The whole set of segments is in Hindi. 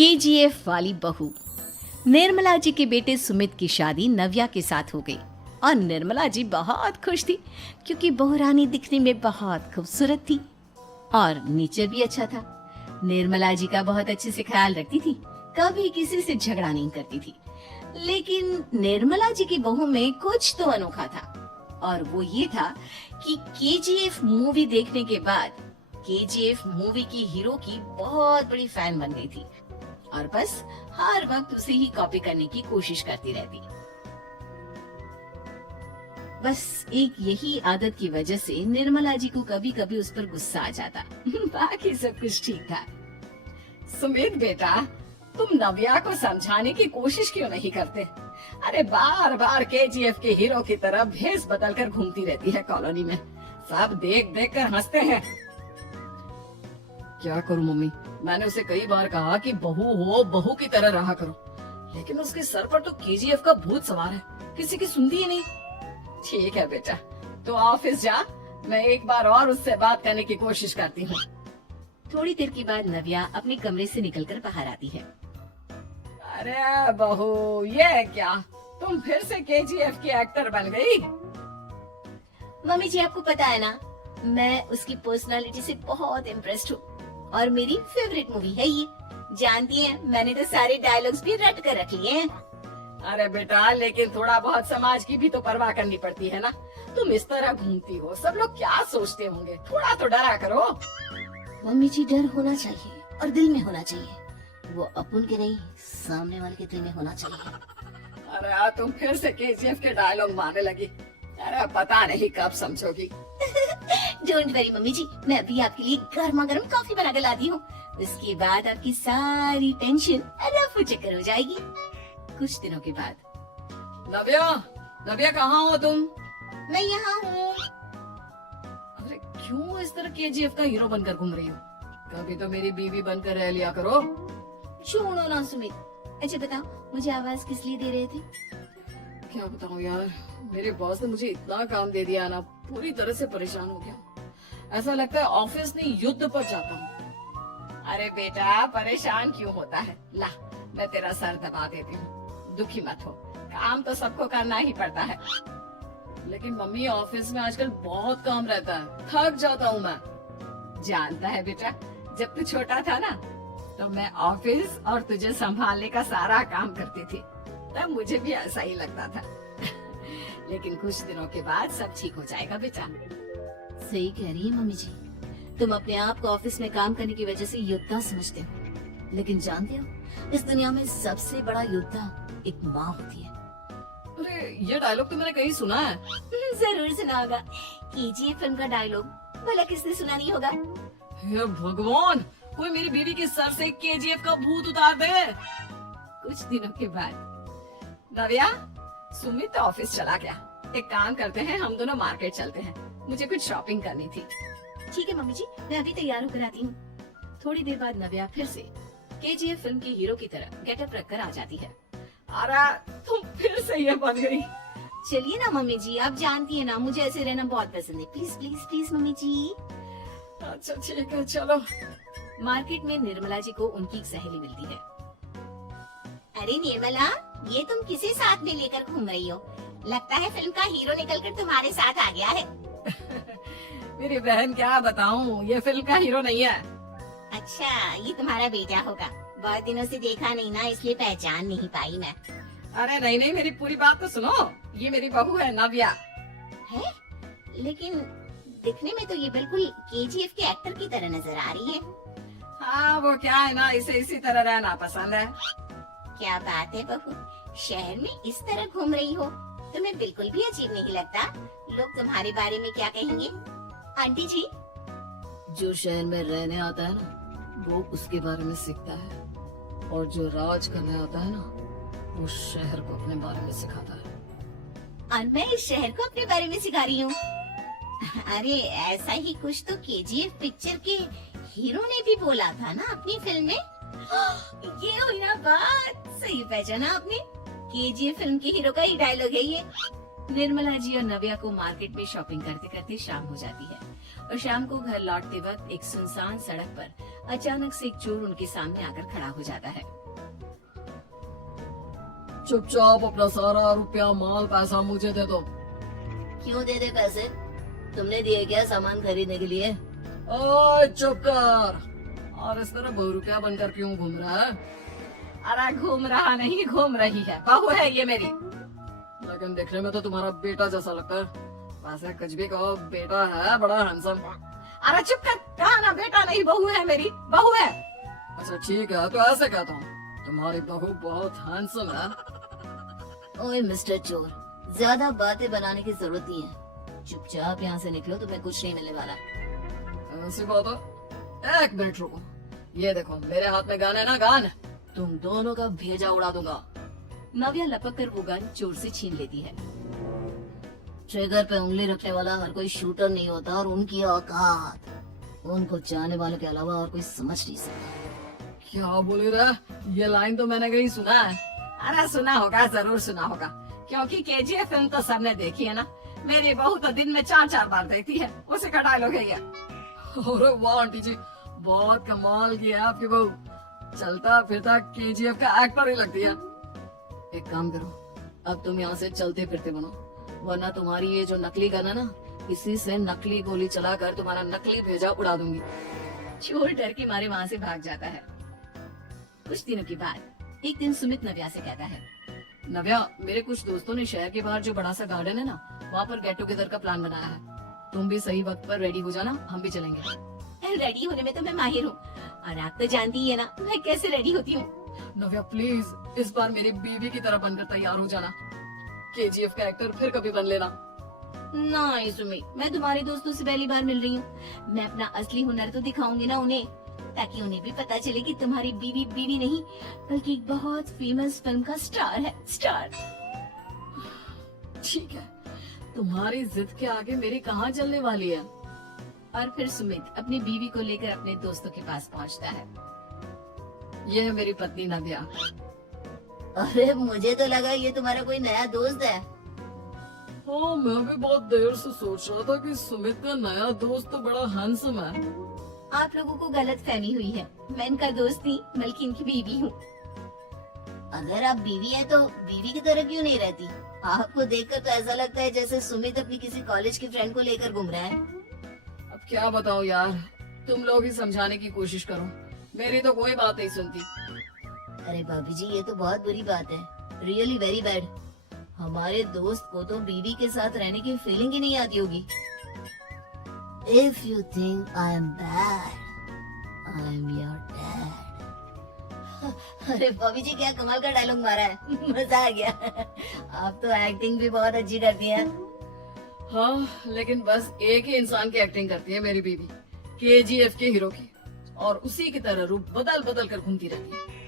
केजीएफ वाली बहू। निर्मला जी के बेटे सुमित की शादी नव्या के साथ हो गई और निर्मला जी बहुत खुश थी क्योंकि बहू रानी दिखने में बहुत खूबसूरत थी और नेचर भी अच्छा था। निर्मला जी का बहुत अच्छे से ख्याल रखती थी, कभी किसी से झगड़ा नहीं करती थी। लेकिन निर्मला जी की बहू में कुछ तो अनोखा था और वो ये था कि केजीएफ मूवी देखने के बाद केजीएफ मूवी की हीरो की बहुत बड़ी फैन बन गई थी और बस हर वक्त उसे ही कॉपी करने की कोशिश करती रहती। बस एक यही आदत की वजह से निर्मला जी को कभी कभी उस पर गुस्सा आ जाता। बाकी सब कुछ ठीक था। सुमित बेटा, तुम नव्या को समझाने की कोशिश क्यों नहीं करते? अरे बार बार केजीएफ के हीरो की तरह भेष बदल कर घूमती रहती है कॉलोनी में। सब देख देख कर हंसते हैं। क्या करूं मम्मी, मैंने उसे कई बार कहा कि बहू हो, बहू की तरह रहा करो, लेकिन उसके सर पर तो केजीएफ का भूत सवार है, किसी की सुनती ही नहीं। ठीक है बेटा, तो ऑफिस जा, मैं एक बार और उससे बात करने की कोशिश करती हूँ। थोड़ी देर के बाद नव्या अपने कमरे से निकलकर बाहर आती है। अरे बहू, ये क्या, तुम फिर से केजीएफ की एक्टर बन गई? मम्मी जी, आपको पता है ना, मैं उसकी पर्सनालिटी से बहुत इम्प्रेस्ड हूँ और मेरी फेवरेट मूवी है ये। जानती हैं, मैंने तो सारे डायलॉग्स भी रट कर रख लिए हैं। अरे बेटा, लेकिन थोड़ा बहुत समाज की भी तो परवाह करनी पड़ती है ना। तुम इस तरह घूमती हो, सब लोग क्या सोचते होंगे, थोड़ा तो डरा करो। मम्मी जी, डर होना चाहिए और दिल में होना चाहिए। वो अपन के नहीं, सामने वाले के दिल में होना चाहिए। अरे तुम फिर से केजीएफ के डायलॉग मारने लगी। अरे पता नहीं कब समझोगी। डोंट वरी मम्मी जी, मैं अभी आपके लिए गर्मा गर्म कॉफी बना के लाती हूँ। उसके बाद आपकी सारी टेंशन रफू चक्कर हो जाएगी। कुछ दिनों के बाद। नव्या, नव्या कहाँ हो तुम? मैं यहाँ हूँ। अरे क्यों इस तरह केजीएफ का हीरो बनकर घूम रही हो? कभी तो मेरी बीवी बनकर रह लिया करो। छोड़ो ना सुमित। अच्छा बताओ, मुझे आवाज किस लिए दे रहे थे? क्या बताऊँ यार, मेरे बॉस ने मुझे इतना काम दे दिया ना, पूरी तरह से परेशान हो गया। ऐसा लगता है ऑफिस नहीं युद्ध पर जाता हूँ। अरे बेटा, परेशान क्यों होता है? ला, मैं तेरा सर दबा देती हूँ, दुखी मत हो। काम तो सबको करना ही पड़ता है। लेकिन मम्मी, ऑफिस में आजकल बहुत काम रहता है, थक जाता हूँ मैं। जानता है बेटा, जब तू छोटा था ना, तो मैं ऑफिस और तुझे संभालने का सारा काम करती थी, तब मुझे भी ऐसा ही लगता था। लेकिन कुछ दिनों के बाद सब ठीक हो जाएगा बेटा। सही कह रही है मम्मी जी, तुम अपने आप को ऑफिस में काम करने की वजह से योद्धा समझते हो, लेकिन जानते हो, इस दुनिया में सबसे बड़ा योद्धा एक माँ होती है। अरे ये डायलॉग तो मैंने कहीं सुना है। जरूर सुना होगा, केजीएफ फिल्म का डायलॉग, भला किसने सुना नहीं होगा? हे भगवान, कोई मेरी बीवी के सर से केजीएफ का भूत उतार दे। कुछ दिनों के बाद। नव्या, सुमित ऑफिस चला गया, एक काम करते हैं, हम दोनों मार्केट चलते हैं, मुझे कुछ शॉपिंग करनी थी। ठीक है मम्मी जी, मैं अभी तैयार होकर आती हूँ। थोड़ी देर बाद नव्या फिर से केजीएफ फिल्म के हीरो की तरह गेटअप रखकर आ जाती है। अरे तुम फिर से ये बन गई। चलिए ना मम्मी जी, आप जानती है ना, मुझे ऐसे रहना बहुत पसंद है। प्लीज प्लीज प्लीज मम्मी जी। अच्छा ठीक है, चलो। मार्केट में निर्मला जी को उनकी एक सहेली मिलती है। अरे निर्मला, ये तुम किसे साथ में लेकर घूम रही हो? लगता है फिल्म का हीरो निकलकर तुम्हारे साथ आ गया है। मेरी बहन, क्या बताऊं, ये फिल्म का हीरो नहीं है। अच्छा, ये तुम्हारा बेटा होगा। बहुत दिनों से देखा नहीं ना, इसलिए पहचान नहीं पाई मैं। अरे नहीं नहीं, मेरी पूरी बात तो सुनो। ये मेरी बहू है नव्या। है? लेकिन दिखने में तो ये बिल्कुल केजीएफ के एक्टर की तरह नजर आ रही है। हाँ, वो क्या है ना, इसे इसी तरह रहना पसंद है। क्या बात है बहू, शहर में इस तरह घूम रही हो, तुम्हें बिल्कुल भी अजीब नहीं लगता? लोग तुम्हारे बारे में क्या कहेंगे? आंटी जी, जो शहर में रहने आता है ना, वो उसके बारे में सीखता है, और जो राज करने आता है ना, वो शहर को अपने बारे में सिखाता है। और मैं इस शहर को अपने बारे में सिखा रही हूँ। अरे ऐसा ही कुछ तो केजीएफ पिक्चर के हीरो ने भी बोला था ना अपनी फिल्म में। ये हुई ना बात, सही पहचाना आपने, केजीएफ फिल्म के हीरो का ही डायलॉग है ये। निर्मला जी और नव्या को मार्केट में शॉपिंग करते करते शाम हो जाती है और शाम को घर लौटते वक्त एक सुनसान सड़क पर अचानक से एक चोर उनके सामने आकर खड़ा हो जाता है। चुपचाप अपना सारा रुपया माल पैसा मुझे दे दो। क्यों दे दे पैसे? तुमने दिए क्या सामान खरीदने के लिए? ओए चुप कर। और इस तरह बहुरुपया बनकर क्यों घूम रहा है? अरे घूम रहा नहीं, घूम रही है, बहू है ये मेरी। लेकिन देखने में तो तुम्हारा बेटा जैसा लगता है। वैसे कुछ भी कहो, बेटा है बड़ा हैंडसम। अरे चुप कर, कहा ना बेटा नहीं, बहू है मेरी, बहू है। अच्छा ठीक है, तो ऐसे कहता हूँ, तुम्हारी बहू बहुत हैंडसम है। ओए मिस्टर चोर, ज्यादा बातें बनाने की जरूरत नहीं है। चुपचाप यहाँ से निकलो, तुम्हें कुछ नहीं मिलने वाला। ऐसी बात है? एक मिनट रुको। ये देखो मेरे हाथ में गन है ना, गन। तुम दोनों का भेजा उड़ा दूंगा। नव्या लपक कर वो गन चोर से छीन लेती है। ट्रिगर पे उंगली रखने वाला हर कोई शूटर नहीं होता, और उनकी औकात उनको चाहने वालों के अलावा और कोई समझ नहीं सकता। क्या बोले रे? ये लाइन तो मैंने कहीं सुना है। अरे सुना होगा, जरूर सुना होगा, क्योंकि केजीएफ फिल्म तो सबने देखी है ना। मेरी बहू तो दिन में 4-4 बार देखती है, उसी का डायलॉग है ये। अरे वाह आंटी जी, बहुत कमाल की है आपकी बहू। चलता फिरता केजीएफ का एक्टर ही लगती है। एक काम करो, अब तुम यहाँ से चलते फिरते बनो, वरना तुम्हारी ये जो नकली गन है ना, इसी से नकली गोली चलाकर तुम्हारा नकली भेजा उड़ा दूंगी। चोर डर के मारे वहाँ से भाग जाता है। कुछ दिनों के बाद एक दिन सुमित नव्या से कहता है, नव्या, मेरे कुछ दोस्तों ने शहर के बाहर जो बड़ा सा गार्डन है ना, वहाँ पर गेट टुगेदर का प्लान बनाया है। तुम भी सही वक्त पर रेडी हो जाना, हम भी चलेंगे। रेडी होने में तो मैं माहिर हूँ, और आप तो जानती ही है ना मैं कैसे रेडी होती हूँ। नव्या प्लीज इस बार मेरी बीवी की तरह बनकर तैयार हो जाना। केजीएफ का एक्टर फिर कभी बन लेना। नहीं सुमित, मैं तुम्हारे दोस्तों से पहली बार मिल रही हूँ। मैं अपना असली हुनर तो दिखाऊंगी ना उन्हें, ताकि उन्हें भी पता चले कि तुम्हारी बीवी बीवी नहीं, बल्कि एक बहुत फेमस फिल्म का स्टार है, स्टार। ठीक है, तुम्हारी जिद के आगे मेरी कहाँ चलने वाली है। और फिर सुमित अपनी बीवी को लेकर अपने दोस्तों के पास पहुँचता है। ये है मेरी पत्नी नव्या। अरे मुझे तो लगा ये तुम्हारा कोई नया दोस्त है। हाँ, मैं भी बहुत देर से सोच रहा था कि सुमित का नया दोस्त तो बड़ा हैंडसम है। आप लोगों को गलत फहमी हुई है, मैं इनका दोस्त नहीं बल्कि इनकी बीवी हूँ। अगर आप बीवी हैं तो बीवी की तरह क्यों नहीं रहती? आपको देखकर तो ऐसा लगता है जैसे सुमित अपनी किसी कॉलेज की फ्रेंड को लेकर घूम रहा है। अब क्या बताऊँ यार, तुम लोग ही समझाने की कोशिश करो, मेरी तो कोई बात नहीं सुनती। अरे भाभी जी, ये तो बहुत बुरी बात है, रियली वेरी बैड। हमारे दोस्त को तो बीवी के साथ रहने की फीलिंग ही नहीं आती होगी। If you think I am bad, I am your dad. अरे भाभी जी, क्या कमाल का डायलॉग मारा है, मजा आ गया। आप तो एक्टिंग भी बहुत अच्छी करती हैं। हाँ, लेकिन बस एक ही इंसान की एक्टिंग करती है मेरी बीवी, केजीएफ के हीरो की, और उसी की तरह रूप बदल बदल कर घूमती रहती है।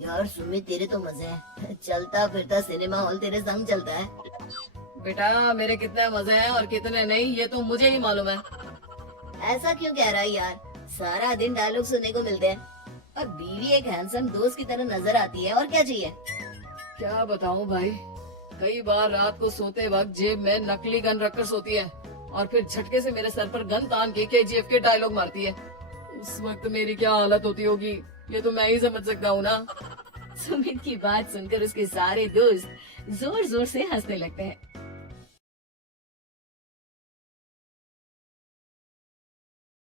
यार सुमित, तेरे तो मजे हैं, चलता फिरता सिनेमा हॉल तेरे संग चलता है। बेटा, मेरे कितने मजे हैं और कितने नहीं, ये तो मुझे ही मालूम है। ऐसा क्यों कह रहा है यार, सारा दिन डायलॉग सुनने को मिलते हैं, और बीवी एक हैंडसम दोस्त की तरह नजर आती है, और क्या चाहिए? क्या बताऊं भाई, कई बार रात को सोते वक्त जेब में नकली गन रखकर सोती है, और फिर झटके से मेरे सर पर गन तान के केजीएफ के डायलॉग मारती है। उस वक्त मेरी क्या हालत होती होगी, ये तो मैं ही समझ सकता हूँ ना। सुमित की बात सुनकर उसके सारे दोस्त जोर जोर से हंसने लगते हैं।